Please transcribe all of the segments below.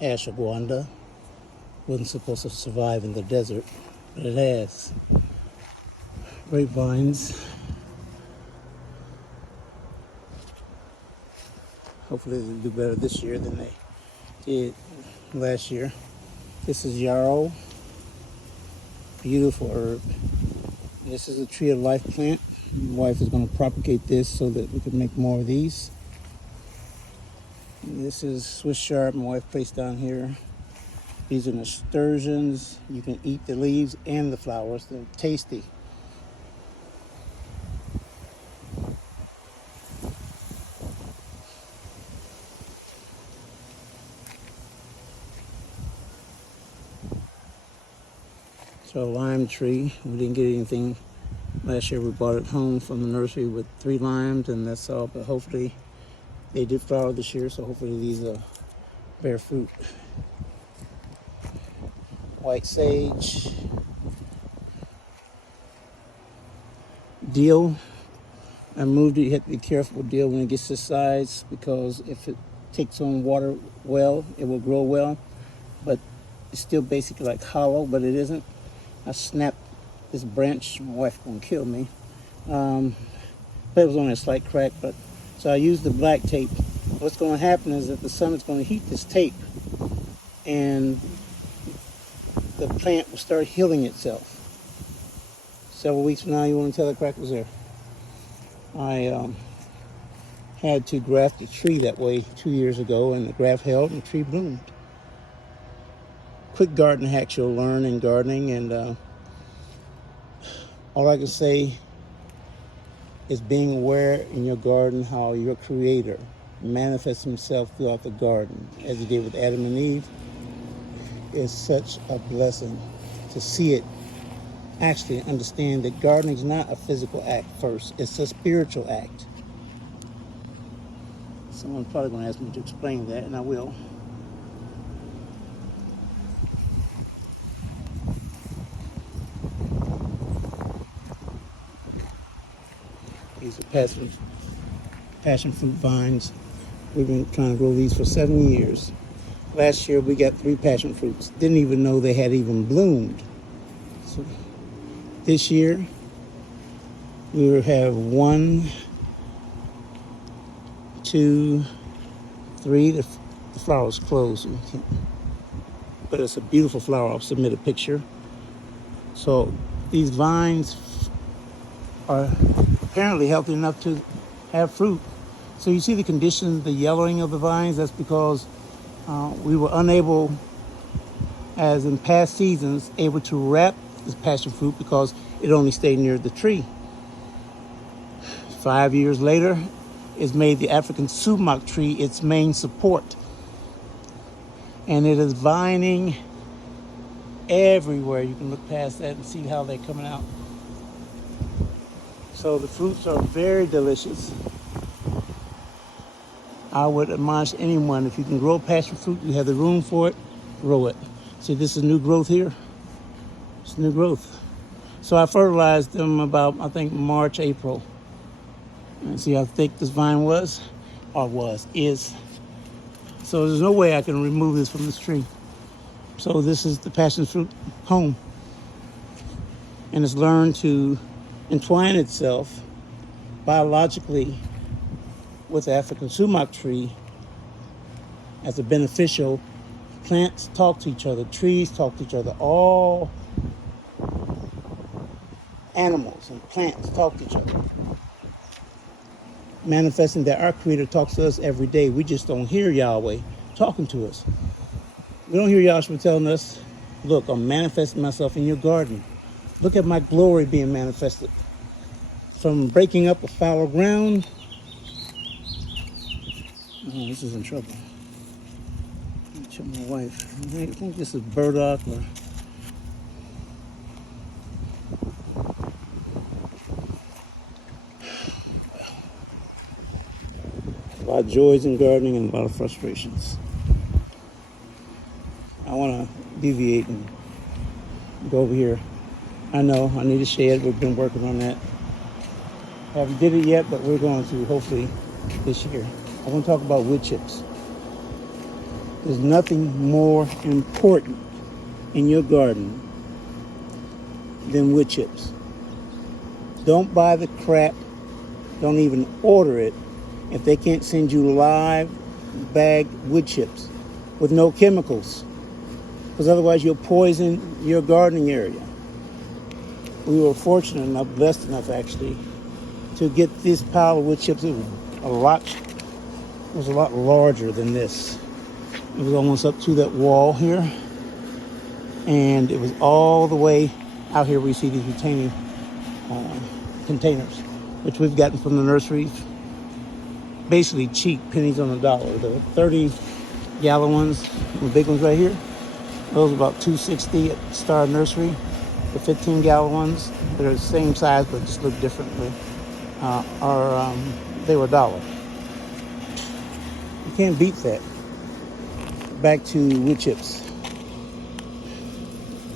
ashwagandha. Wasn't supposed to survive in the desert, but it has. Grapevines. Hopefully they'll do better this year than they did last year. This is Yarrow. Beautiful herb. This is a tree of life plant. My wife is going to propagate this so that we can make more of these. And this is Swiss chard my wife placed down here. These are nasturtiums. You can eat the leaves and the flowers. They're tasty. So a lime tree. We didn't get anything last year. We brought it home from the nursery with 3 limes, and that's all. But hopefully they did flower this year, so hopefully these bear fruit. White sage. Dill. I moved it. You have to be careful with dill when it gets this size, because if it takes on water well, it will grow well. But it's still basically like hollow, but it isn't. I snapped this branch. My wife gonna kill me. But it was only a slight crack. But so I used the black tape. What's going to happen is that the sun is going to heat this tape, and the plant will start healing itself. Several weeks from now, you won't tell the crack was there. I had to graft a tree that way 2 years ago, and the graft held and the tree bloomed. Quick garden hacks you'll learn in gardening, and all I can say is being aware in your garden how your creator manifests himself throughout the garden, as he did with Adam and Eve. Is such a blessing to see it. Actually understand that gardening is not a physical act first, it's a spiritual act. Someone's probably going to ask me to explain that, and I will. These are passion fruit vines. We've been trying to grow these for 7 years. Last year we got 3 passion fruits. Didn't even know they had even bloomed. So this year we will have 1, 2, 3. The flower's closed, but it's a beautiful flower. I'll submit a picture. So these vines are apparently healthy enough to have fruit. So you see the condition, the yellowing of the vines. That's because we were unable, as in past seasons, able to wrap this passion fruit because it only stayed near the tree. 5 years later, it's made the African sumac tree its main support. And it is vining everywhere. You can look past that and see how they're coming out. So the fruits are very delicious. I would admonish anyone, if you can grow passion fruit, you have the room for it, grow it. See, this is new growth here. It's new growth. So I fertilized them about, I think, March, April. And see how thick this vine was, or is. So there's no way I can remove this from this tree. So this is the passion fruit home. And it's learned to entwine itself biologically with the African sumac tree as a beneficial. Plants talk to each other, trees talk to each other, all animals and plants talk to each other, manifesting that our Creator talks to us every day. We just don't hear Yahweh talking to us. We don't hear Yahweh telling us, look, I'm manifesting myself in your garden. Look at my glory being manifested. From breaking up a fallow ground. Oh, this is in trouble. Let me check my wife. I think this is burdock or... A lot of joys in gardening and a lot of frustrations. I want to deviate and go over here. I know I need a shed. We've been working on that. Haven't did it yet, but we're going to hopefully this year. I want to talk about wood chips. There's nothing more important in your garden than wood chips. Don't buy the crap. Don't even order it if they can't send you live bagged wood chips with no chemicals, because otherwise you'll poison your gardening area. We were fortunate enough, blessed enough actually, to get this pile of wood chips. It was a lot larger than this. It was almost up to that wall here, and it was all the way out here. We see these retaining containers, which we've gotten from the nurseries, basically cheap, pennies on the dollar. The 30-gallon ones, the big ones right here, those are about $2.60 at Star Nursery. The 15-gallon ones, they're the same size but just look differently, they were $1. You can't beat that. Back to wood chips.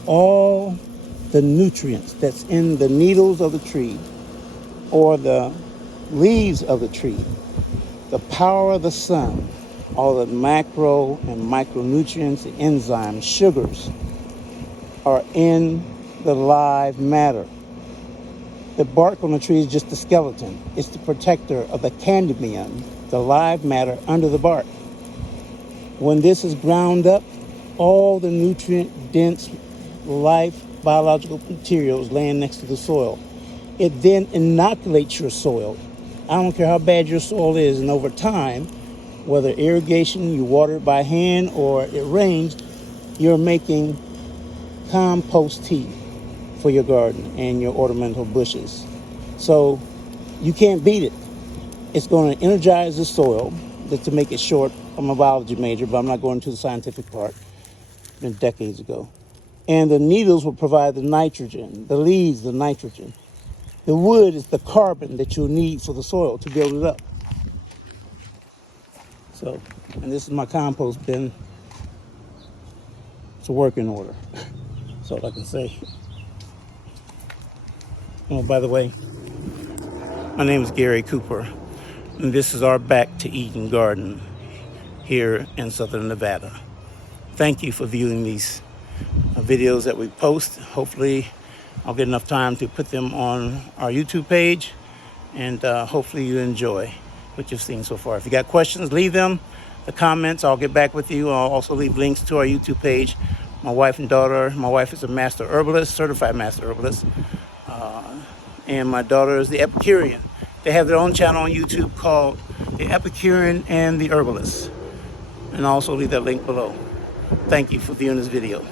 All the nutrients that's in the needles of the tree or the leaves of the tree, the power of the sun, all the macro and micronutrients, the enzymes, sugars are in the live matter. The bark on the tree is just the skeleton. It's the protector of the cadmium, the live matter under the bark. When this is ground up, all the nutrient-dense life biological materials laying next to the soil. It then inoculates your soil. I don't care how bad your soil is, and over time, whether irrigation, you water it by hand, or it rains, you're making compost tea for your garden and your ornamental bushes. So you can't beat it. It's going to energize the soil. Just to make it short, I'm a biology major, but I'm not going to the scientific part. Been decades ago. And the needles will provide the nitrogen, the leaves, the nitrogen. The wood is the carbon that you'll need for the soil to build it up. So, and this is my compost bin. It's a working order. That's all I can say. Oh, by the way, my name is Gary Cooper, and this is our Back to Eden garden here in Southern Nevada. Thank you for viewing these videos that we post. Hopefully, I'll get enough time to put them on our YouTube page, and hopefully you enjoy what you've seen so far. If you got questions, leave them, the comments. I'll get back with you. I'll also leave links to our YouTube page. My wife and daughter, my wife is a master herbalist, certified master herbalist, and my daughter is the Epicurean. They have their own channel on YouTube called The Epicurean and the Herbalist. And I'll also leave that link below. Thank you for viewing this video.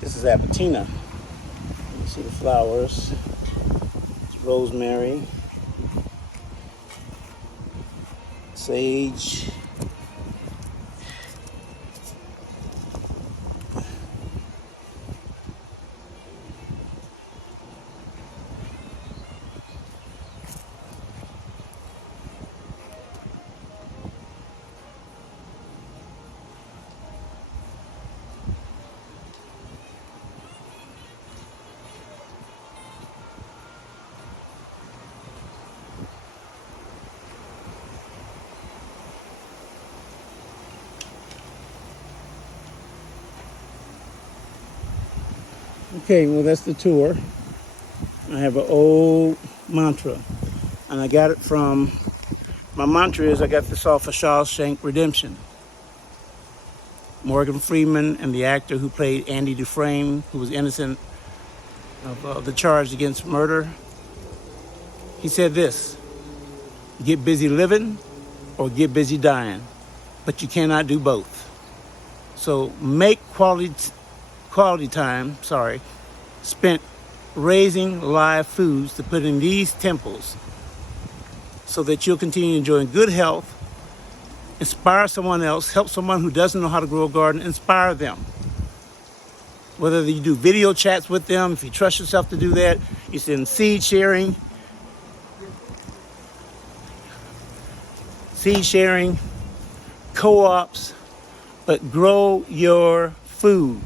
This is Apatina. You see the flowers. It's rosemary, sage, Okay, well, that's the tour. I have an old mantra, and I got it from, my mantra is, I got this off of Shawshank Redemption. Morgan Freeman and the actor who played Andy Dufresne, who was innocent of the charge against murder, he said this: get busy living or get busy dying, but you cannot do both. So make quality time spent raising live foods to put in these temples so that you'll continue enjoying good health, inspire someone else, help someone who doesn't know how to grow a garden, inspire them. Whether you do video chats with them, if you trust yourself to do that, you send seed sharing, co-ops, but grow your food.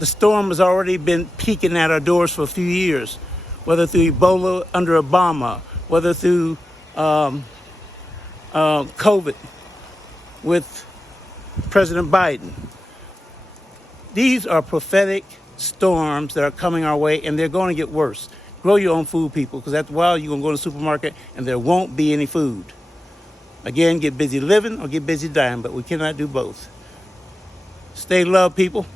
The storm has already been peeking at our doors for a few years, whether through Ebola under Obama, whether through COVID with President Biden. These are prophetic storms that are coming our way, and they're going to get worse. Grow your own food, people, because after a while you're going to go to the supermarket and there won't be any food. Again, get busy living or get busy dying, but we cannot do both. Stay loved, people.